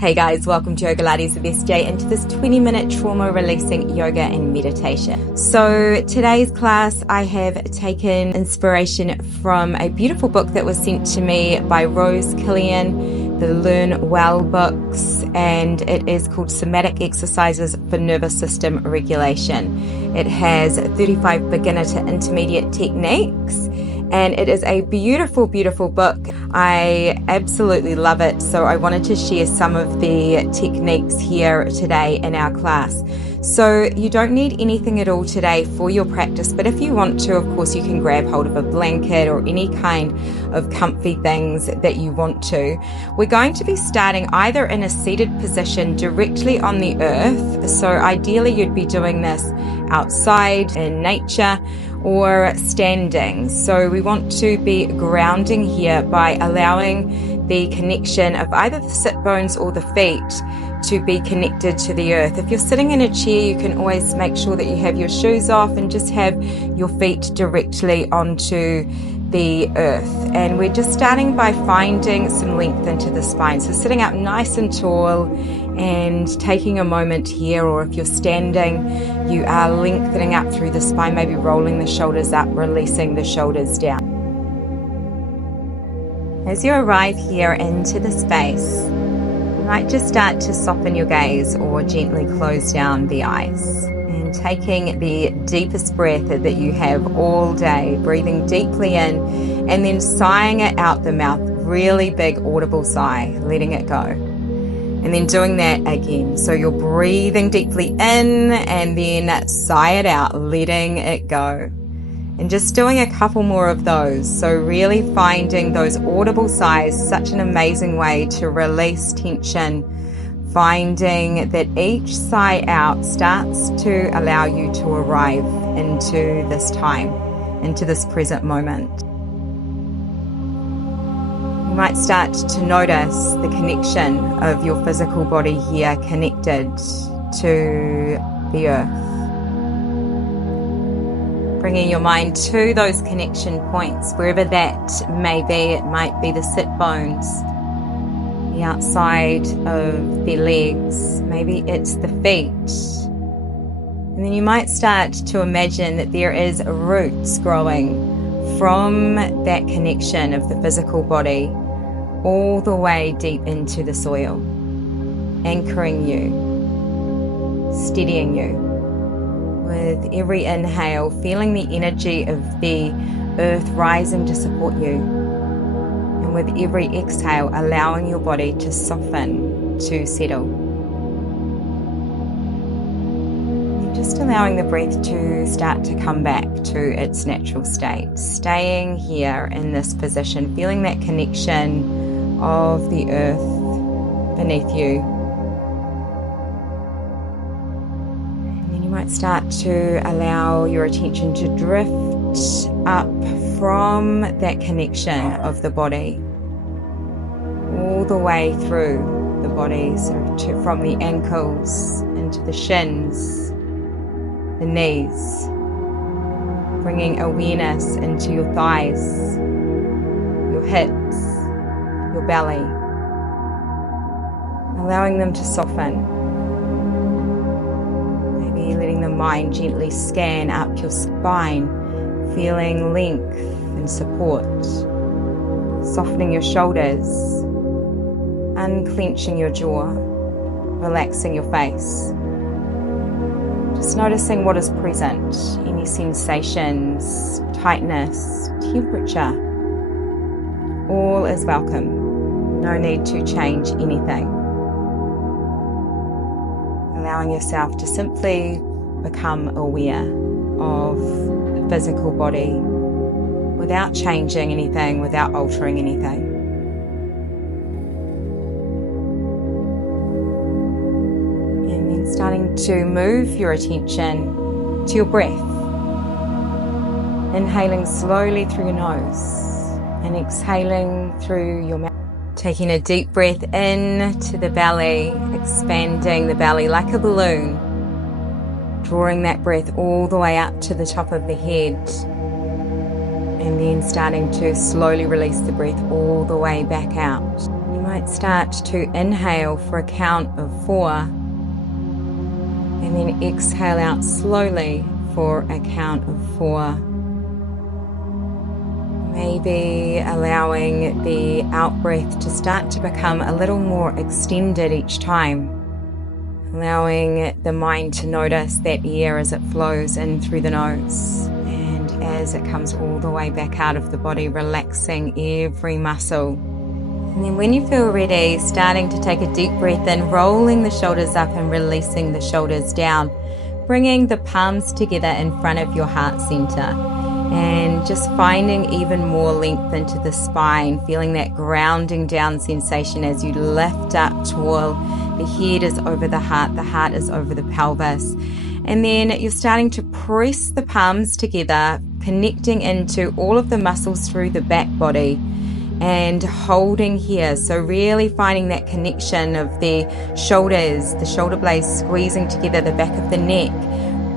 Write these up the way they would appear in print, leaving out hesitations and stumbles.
Hey guys, welcome to Yoga Lattes with SJ and to this 20-minute trauma releasing yoga and meditation. So today's class I have taken inspiration from a beautiful book that was sent to me by Rose Killian, the Learn Well books, and it is called Somatic Exercises for Nervous System Regulation. It has 35 beginner to intermediate techniques. And it is a beautiful, beautiful book. I absolutely love it. So I wanted to share some of the techniques here today in our class. So you don't need anything at all today for your practice, but if you want to, of course, you can grab hold of a blanket or any kind of comfy things that you want to. We're going to be starting either in a seated position directly on the earth. So ideally you'd be doing this outside in nature, or standing. So we want to be grounding here by allowing the connection of either the sit bones or the feet to be connected to the earth. If you're sitting in a chair, you can always make sure that you have your shoes off and just have your feet directly onto the earth. And we're just starting by finding some length into the spine. So sitting up nice and tall and taking a moment here, or if you're standing, you are lengthening up through the spine, maybe rolling the shoulders up, releasing the shoulders down. As you arrive here into the space, you might just start to soften your gaze or gently close down the eyes. And taking the deepest breath that you have all day, breathing deeply in and then sighing it out the mouth, really big audible sigh, letting it go. And then doing that again. So you're breathing deeply in and then sigh it out, letting it go. And just doing a couple more of those. So really finding those audible sighs, such an amazing way to release tension. Finding that each sigh out starts to allow you to arrive into this time, into this present moment. You might start to notice the connection of your physical body here connected to the earth. Bringing your mind to those connection points, wherever that may be. It might be the sit bones, the outside of the legs, maybe it's the feet. And then you might start to imagine that there is roots growing from that connection of the physical body all the way deep into the soil, anchoring you, steadying you. With every inhale, feeling the energy of the earth rising to support you. And with every exhale, allowing your body to soften, to settle. And just allowing the breath to start to come back to its natural state. Staying here in this position, feeling that connection of the earth beneath you. And then you might start to allow your attention to drift up from that connection of the body all the way through the body, so from the ankles into the shins, the knees, bringing awareness into your thighs, your hips, your belly, allowing them to soften. Maybe letting the mind gently scan up your spine, feeling length and support, softening your shoulders, unclenching your jaw, relaxing your face. Just noticing what is present, any sensations, tightness, temperature. All is welcome. No need to change anything. Allowing yourself to simply become aware of the physical body without changing anything, without altering anything. And then starting to move your attention to your breath. Inhaling slowly through your nose and exhaling through your mouth. Taking a deep breath in to the belly, expanding the belly like a balloon, drawing that breath all the way up to the top of the head, and then starting to slowly release the breath all the way back out. You might might start to inhale for a count of 4 and then exhale out slowly for a count of 4. Maybe allowing the out-breath to start to become a little more extended each time. Allowing the mind to notice that air as it flows in through the nose and as it comes all the way back out of the body, relaxing every muscle. And then when you feel ready, starting to take a deep breath in, rolling the shoulders up and releasing the shoulders down, bringing the palms together in front of your heart center. And just finding even more length into the spine, feeling that grounding down sensation as you lift up tall. The head is over the heart is over the pelvis. And then you're starting to press the palms together, connecting into all of the muscles through the back body and holding here. So really finding that connection of the shoulders, the shoulder blades squeezing together, the back of the neck,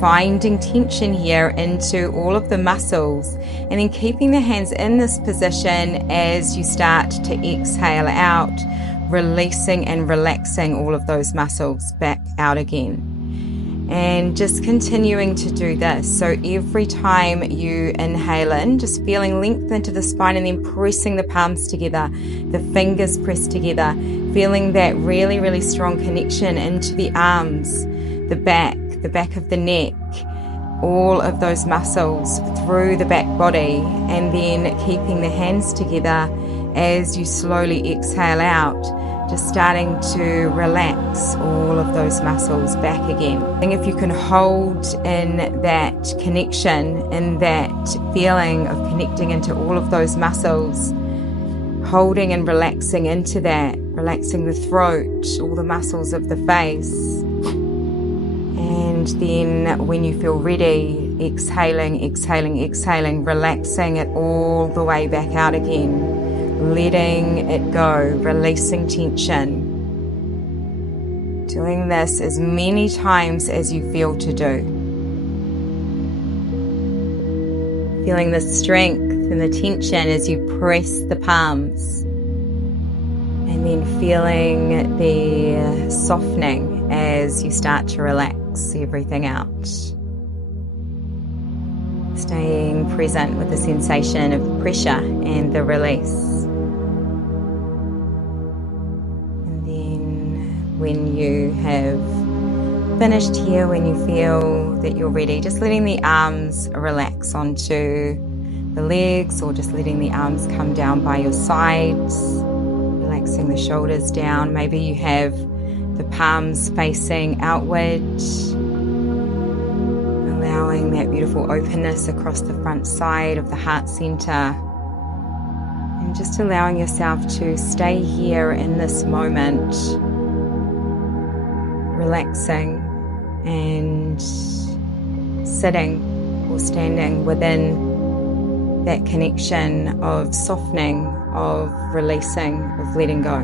finding tension here into all of the muscles, and then keeping the hands in this position as you start to exhale out, releasing and relaxing all of those muscles back out again. And just continuing to do this. So every time you inhale in, just feeling length into the spine and then pressing the palms together, the fingers pressed together, feeling that really, really strong connection into the arms, the back of the neck, all of those muscles through the back body, and then keeping the hands together as you slowly exhale out, just starting to relax all of those muscles back again. And if you can hold in that connection and that feeling of connecting into all of those muscles, holding and relaxing into that, relaxing the throat, all the muscles of the face. And then when you feel ready, exhaling, relaxing it all the way back out again. Letting it go, releasing tension. Doing this as many times as you feel to do. Feeling the strength and the tension as you press the palms. And then feeling the softening as you start to relax everything out. Staying present with the sensation of the pressure and the release. When you have finished here, when you feel that you're ready, just letting the arms relax onto the legs, or just letting the arms come down by your sides, relaxing the shoulders down. Maybe you have the palms facing outward, allowing that beautiful openness across the front side of the heart center, and just allowing yourself to stay here in this moment, relaxing and sitting or standing within that connection of softening, of releasing, of letting go.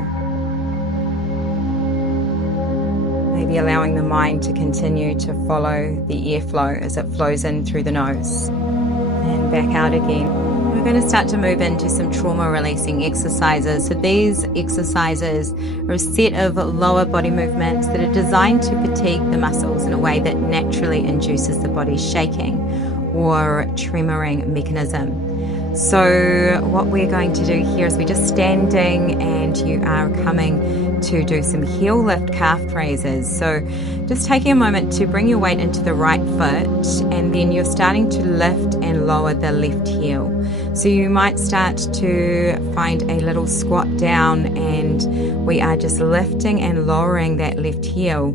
Maybe allowing the mind to continue to follow the airflow as it flows in through the nose and back out again. We're going to start to move into some trauma releasing exercises. So these exercises are a set of lower body movements that are designed to fatigue the muscles in a way that naturally induces the body's shaking or tremoring mechanism. So what we're going to do here is we're just standing and you are coming to do some heel lift calf raises. So just taking a moment to bring your weight into the right foot, and then you're starting to lift and lower the left heel. So you might start to find a little squat down, and we are just lifting and lowering that left heel,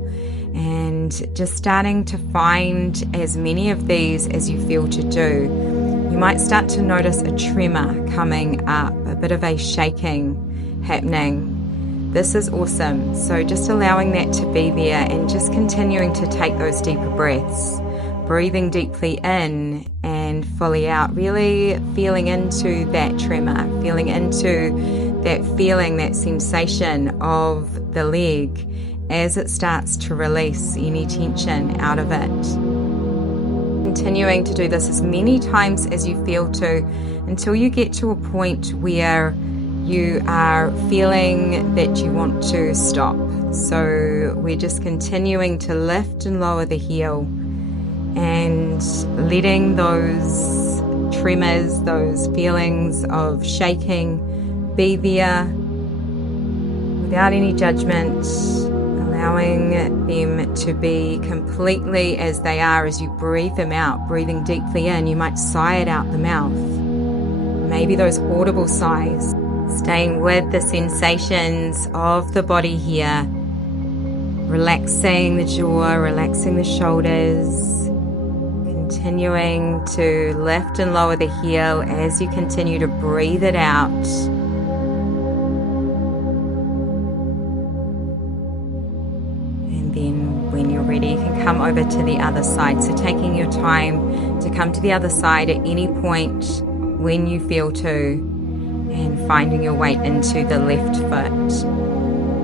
and just starting to find as many of these as you feel to do. You might start to notice a tremor coming up, a bit of a shaking happening. This is awesome. So just allowing that to be there and just continuing to take those deeper breaths, breathing deeply in and fully out, really feeling into that tremor, feeling into that feeling, that sensation of the leg as it starts to release any tension out of it. Continuing to do this as many times as you feel to, until you get to a point where you are feeling that you want to stop. So we're just continuing to lift and lower the heel and letting those tremors, those feelings of shaking be there without any judgment, allowing them to be completely as they are as you breathe them out, breathing deeply in. You might sigh it out the mouth, maybe those audible sighs, staying with the sensations of the body here, relaxing the jaw, relaxing the shoulders, continuing to lift and lower the heel as you continue to breathe it out. And then when you're ready, you can come over to the other side. So taking your time to come to the other side at any point when you feel to, and finding your weight into the left foot.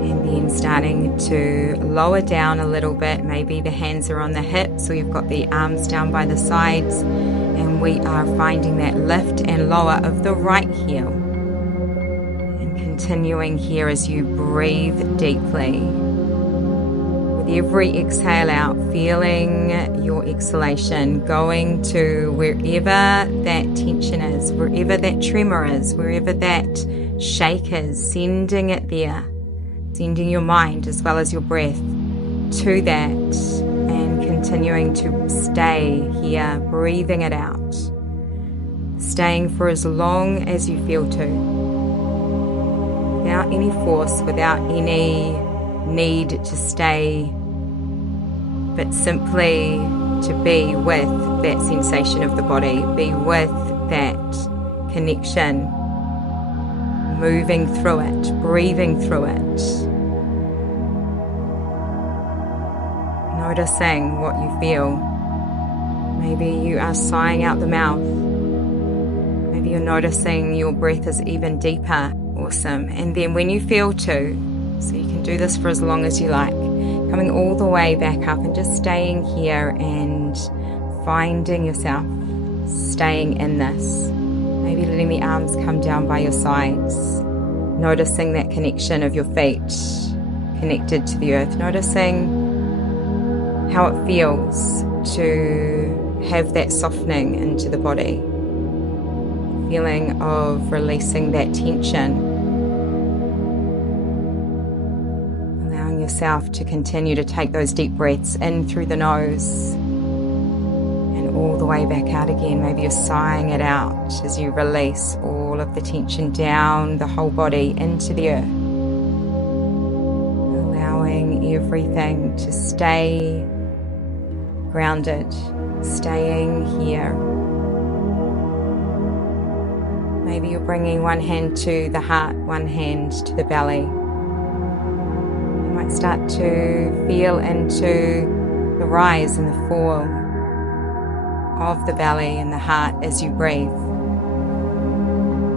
And then starting to lower down a little bit. Maybe the hands are on the hips or you've got the arms down by the sides. And we are finding that lift and lower of the right heel. And continuing here as you breathe deeply. With every exhale out, feeling your exhalation going to wherever that tension is, wherever that tremor is, wherever that shake is, sending it there. Sending your mind as well as your breath to that, and continuing to stay here, breathing it out. Staying for as long as you feel to, without any force, without any need to stay, but simply to be with that sensation of the body, be with that connection, moving through it, breathing through it. Noticing what you feel. Maybe you are sighing out the mouth. Maybe you're noticing your breath is even deeper. Awesome. And then when you feel to, so you can do this for as long as you like, coming all the way back up and just staying here and finding yourself staying in this. Maybe letting the arms come down by your sides. Noticing that connection of your feet connected to the earth. Noticing how it feels to have that softening into the body. Feeling of releasing that tension. Allowing yourself to continue to take those deep breaths in through the nose and all the way back out again. Maybe you're sighing it out as you release all of the tension down the whole body into the earth. Allowing everything to stay grounded, staying here. Maybe you're bringing one hand to the heart, one hand to the belly. You might start to feel into the rise and the fall of the belly and the heart as you breathe.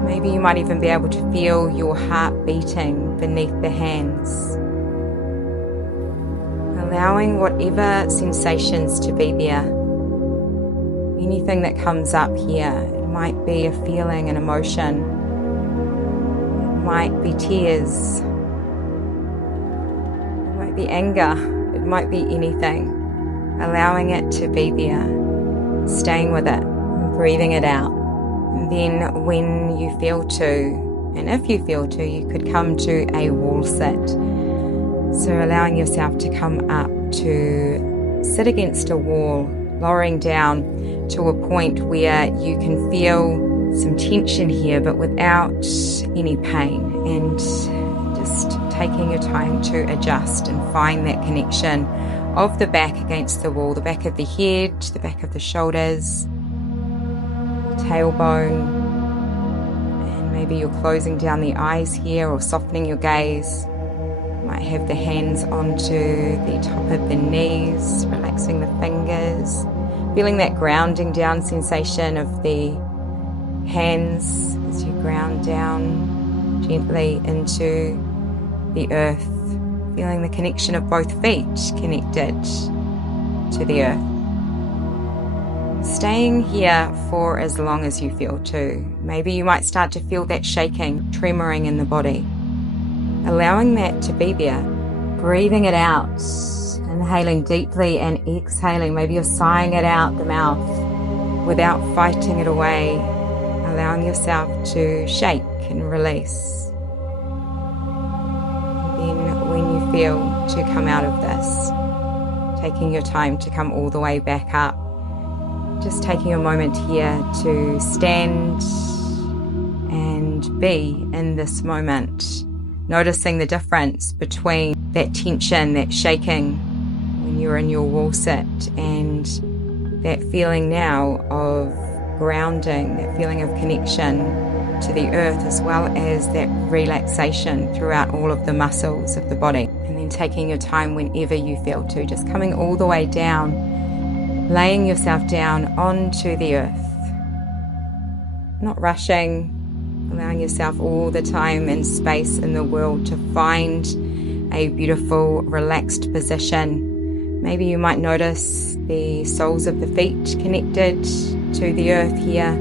Maybe you might even be able to feel your heart beating beneath the hands. Allowing whatever sensations to be there. Anything that comes up here. It might be a feeling, an emotion. It might be tears. It might be anger. It might be anything. Allowing it to be there. Staying with it. And breathing it out. And then when you feel to, and if you feel to, you could come to a wall sit. So allowing yourself to come up to sit against a wall, lowering down to a point where you can feel some tension here but without any pain, and just taking your time to adjust and find that connection of the back against the wall, the back of the head, the back of the shoulders, tailbone, and maybe you're closing down the eyes here or softening your gaze. Might have the hands onto the top of the knees, relaxing the fingers, feeling that grounding down sensation of the hands as you ground down gently into the earth, feeling the connection of both feet connected to the earth. Staying here for as long as you feel to. Maybe you might start to feel that shaking, tremoring in the body. Allowing that to be there. Breathing it out. Inhaling deeply and exhaling. Maybe you're sighing it out the mouth without fighting it away. Allowing yourself to shake and release. Then when you feel to come out of this, taking your time to come all the way back up. Just taking a moment here to stand and be in this moment. Noticing the difference between that tension, that shaking when you're in your wall sit, and that feeling now of grounding, that feeling of connection to the earth, as well as that relaxation throughout all of the muscles of the body. And then taking your time whenever you feel to, just coming all the way down, laying yourself down onto the earth. Not rushing, allowing yourself all the time and space in the world to find a beautiful, relaxed position. Maybe you might notice the soles of the feet connected to the earth here.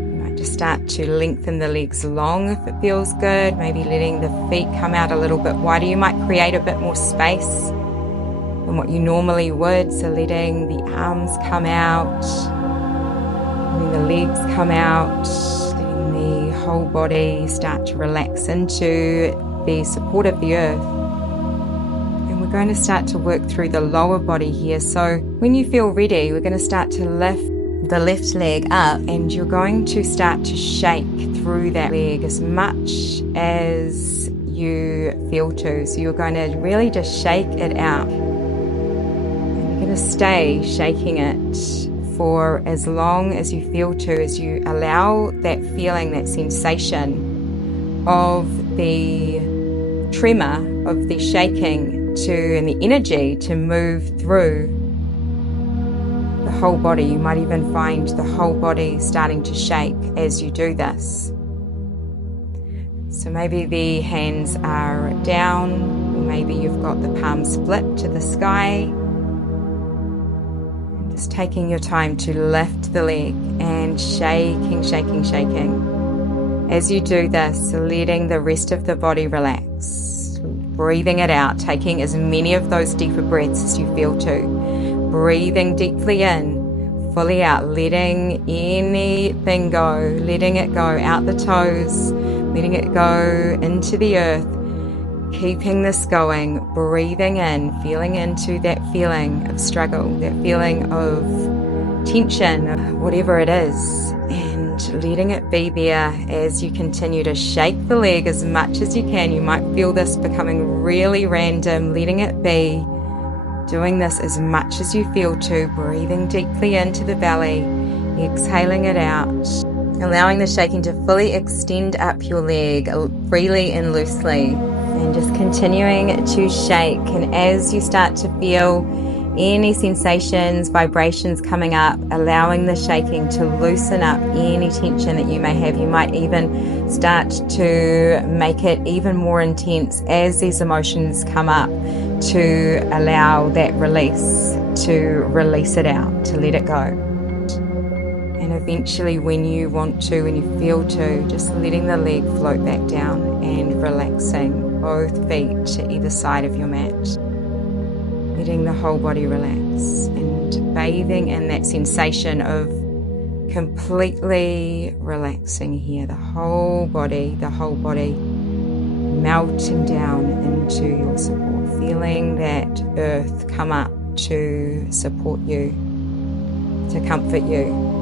You might just start to lengthen the legs long if it feels good. Maybe letting the feet come out a little bit wider. You might create a bit more space than what you normally would. So letting the arms come out, letting the legs come out, letting the whole body start to relax into the support of the earth. And we're going to start to work through the lower body here. So when you feel ready, we're going to start to lift the left leg up, and you're going to start to shake through that leg as much as you feel to. So you're going to really just shake it out. And you're going to stay shaking it for as long as you feel to, as you allow that feeling, that sensation of the tremor, of the shaking to, and the energy to move through the whole body. You might even find the whole body starting to shake as you do this. So maybe the hands are down, maybe you've got the palms split to the sky. Just taking your time to lift the leg and shaking, shaking, shaking. As you do this, letting the rest of the body relax. Breathing it out, taking as many of those deeper breaths as you feel to. Breathing deeply in, fully out, letting anything go, letting it go out the toes, letting it go into the earth. Keeping this going, breathing in, feeling into that feeling of struggle, that feeling of tension, whatever it is, and letting it be there as you continue to shake the leg as much as you can. You might feel this becoming really random, letting it be, doing this as much as you feel to, breathing deeply into the belly, exhaling it out, allowing the shaking to fully extend up your leg freely and loosely. And just continuing to shake. And as you start to feel any sensations, vibrations coming up, allowing the shaking to loosen up any tension that you may have. You might even start to make it even more intense as these emotions come up, to allow that release, to release it out, to let it go. And eventually when you want to, when you feel to, just letting the leg float back down and relaxing both feet to either side of your mat. Letting the whole body relax and bathing in that sensation of completely relaxing here. The whole body melting down into your support. Feeling that earth come up to support you, to comfort you.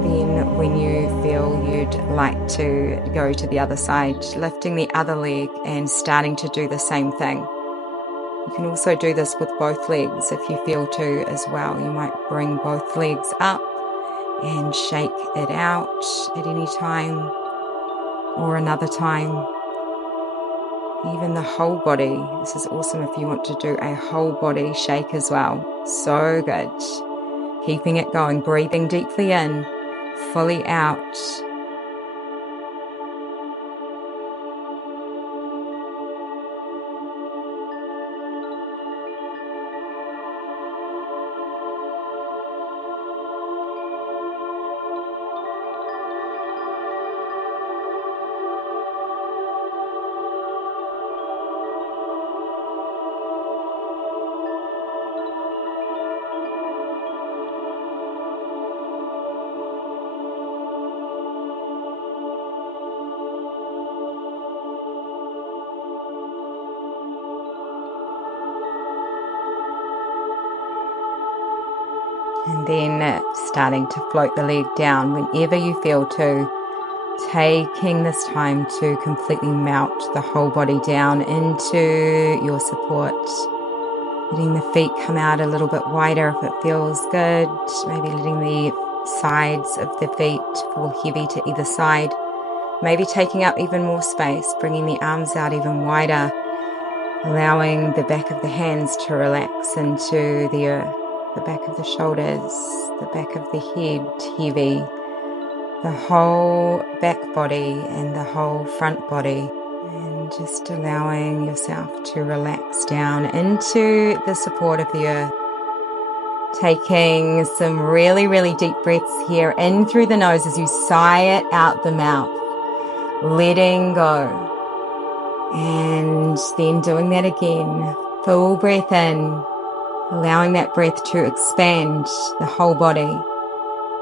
Then when you feel you'd like to go to the other side, lifting the other leg and starting to do the same thing. You can also do this with both legs if you feel to as well. You might bring both legs up and shake it out at any time or another time. Even the whole body. This is awesome if you want to do a whole body shake as well. So good. Keeping it going, breathing deeply in, fully out. And then starting to float the leg down whenever you feel to, taking this time to completely melt the whole body down into your support. Letting the feet come out a little bit wider if it feels good. Maybe letting the sides of the feet fall heavy to either side. Maybe taking up even more space, bringing the arms out even wider, allowing the back of the hands to relax into the earth, the back of the shoulders, the back of the head heavy, the whole back body and the whole front body, and just allowing yourself to relax down into the support of the earth. Taking some really, really deep breaths here in through the nose as you sigh it out the mouth. Letting go, and then doing that again. Full breath in, allowing that breath to expand the whole body,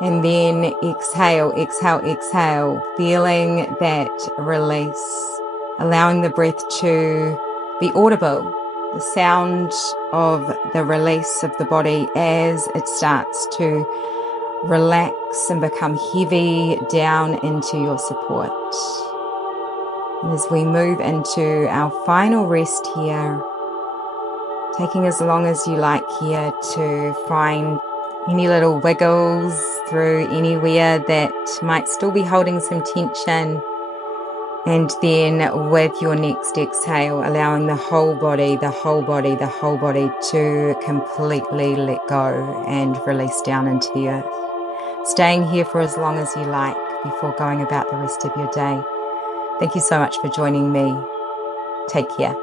and then exhale, exhale, exhale, feeling that release, allowing the breath to be audible, the sound of the release of the body as it starts to relax and become heavy down into your support. And as we move into our final rest here, taking as long as you like here to find any little wiggles through anywhere that might still be holding some tension. And then with your next exhale, allowing the whole body, the whole body, the whole body to completely let go and release down into the earth. Staying here for as long as you like before going about the rest of your day. Thank you so much for joining me. Take care.